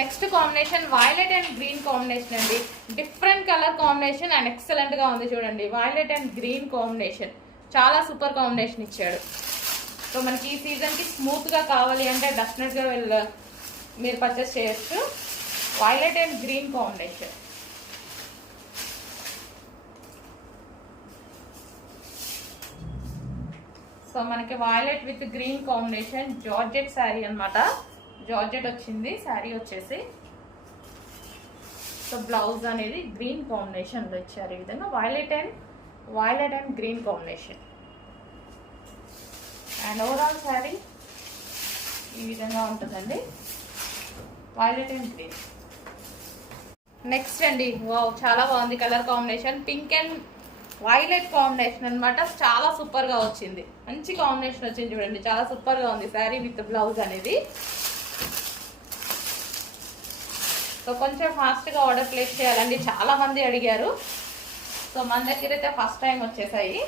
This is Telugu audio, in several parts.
Next combination violet and green combination అండి. Different colour combination and excellent గా ఉంది చూడండి. వైలెట్ అండ్ గ్రీన్ కాంబినేషన్ చాలా సూపర్ కాంబినేషన్ ఇచ్చాడు. సో మనకి ఈ సీజన్ కి స్మూత్ గా కావాలి అంటే డెఫినెట్ గా మీరు పర్చేస్ చేయొచ్చు. Violet and green combination. So మనకి violet with green combination georgette sari అన్నమాట. జార్జెట్ వచ్చింది శారీ వచ్చేసి. సో బ్లౌజ్ అనేది గ్రీన్ కాంబినేషన్లో ఇచ్చారు. ఈ విధంగా violet and green combination. And overall sari ఈ విధంగా ఉంటుందండి, వైలెట్ అండ్ గ్రీన్. నెక్స్ట్ అండి, వావ్ చాలా బాగుంది colour combination. Pink and violet combination అనమాట. చాలా సూపర్ గా వచ్చింది, మంచి కాంబినేషన్ వచ్చింది చూడండి. చాలా సూపర్ గా ఉంది శారీ విత్ బ్లౌజ్ అనేది. సో కొంచెం ఫాస్ట్గా ఆర్డర్ ప్లేస్ చేయాలండి, చాలా మంది అడిగారు. సో మన దగ్గర అయితే ఫస్ట్ టైం వచ్చేసాయి.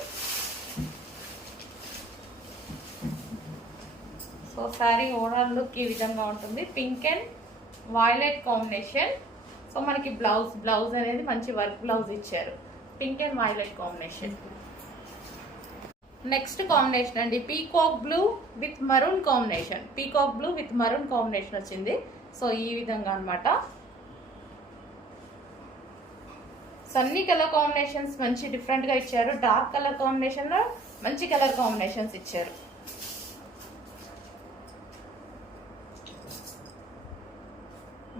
సో శారీ ఓవరాల్ లుక్ ఈ విధంగా ఉంటుంది, pink and violet combination. So మనకి బ్లౌజ్ అనేది మంచి వర్క్ బ్లౌజ్ ఇచ్చారు, pink and violet combination. Next combination అండి, peacock blue with maroon combination. Peacock blue with maroon combination వచ్చింది. సో ఈ విధంగా అనమాట. సో అన్ని కలర్ కాంబినేషన్స్ మంచి డిఫరెంట్ గా ఇచ్చారు. డార్క్ కలర్ కాంబినేషన్ లో మంచి కలర్ కాంబినేషన్స్ ఇచ్చారు.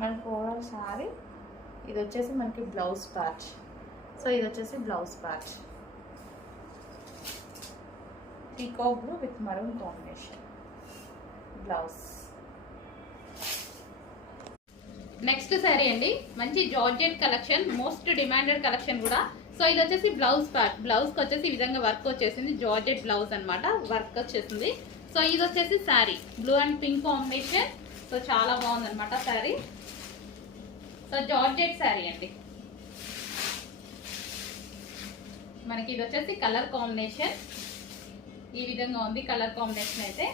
మనకి ఓవరాల్ సారీ ఇది వచ్చేసి మనకి బ్లౌజ్ పార్ట్. సో ఇది వచ్చేసి blouse part, peacock blue with maroon combination blouse. Next sari అండి, మంచి georgette collection, most demanded collection కూడా. సో ఇది వచ్చేసి బ్లౌజ్ పార్ట్. బ్లౌజ్కి వచ్చేసి ఈ విధంగా వర్క్ వచ్చేసింది, జార్జెట్ బ్లౌజ్ అనమాట, వర్క్ వచ్చేసింది. సో ఇది వచ్చేసి sari blue and pink combination. So చాలా బాగుంది అనమాట శారీ. సో జార్జెట్ శారీ అండి. మనకి ఇది వచ్చేసి కలర్ కాంబినేషన్ ఈ విధంగా ఉంది. కలర్ కాంబినేషన్ అయితే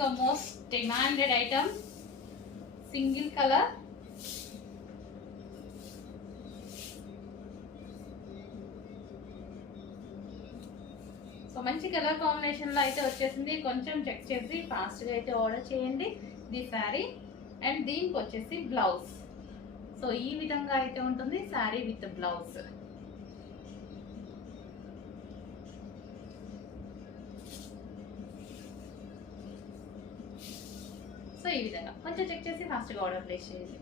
so most demanded item, single colour. So మంచి కలర్ కాంబినేషన్ లో అయితే వచ్చేసింది. కొంచెం చెక్ చేసి ఫాస్ట్ గా అయితే ఆర్డర్ చేయండి ది శారీ. అండ్ దీనికి వచ్చేసి బ్లౌజ్. సో ఈ విధంగా అయితే ఉంటుంది శారీ విత్ బ్లౌజ్. సో ఈ విధంగా కొంచెం చెక్ చేసి ఫాస్ట్గా ఆర్డర్ ప్లేస్ చేయండి.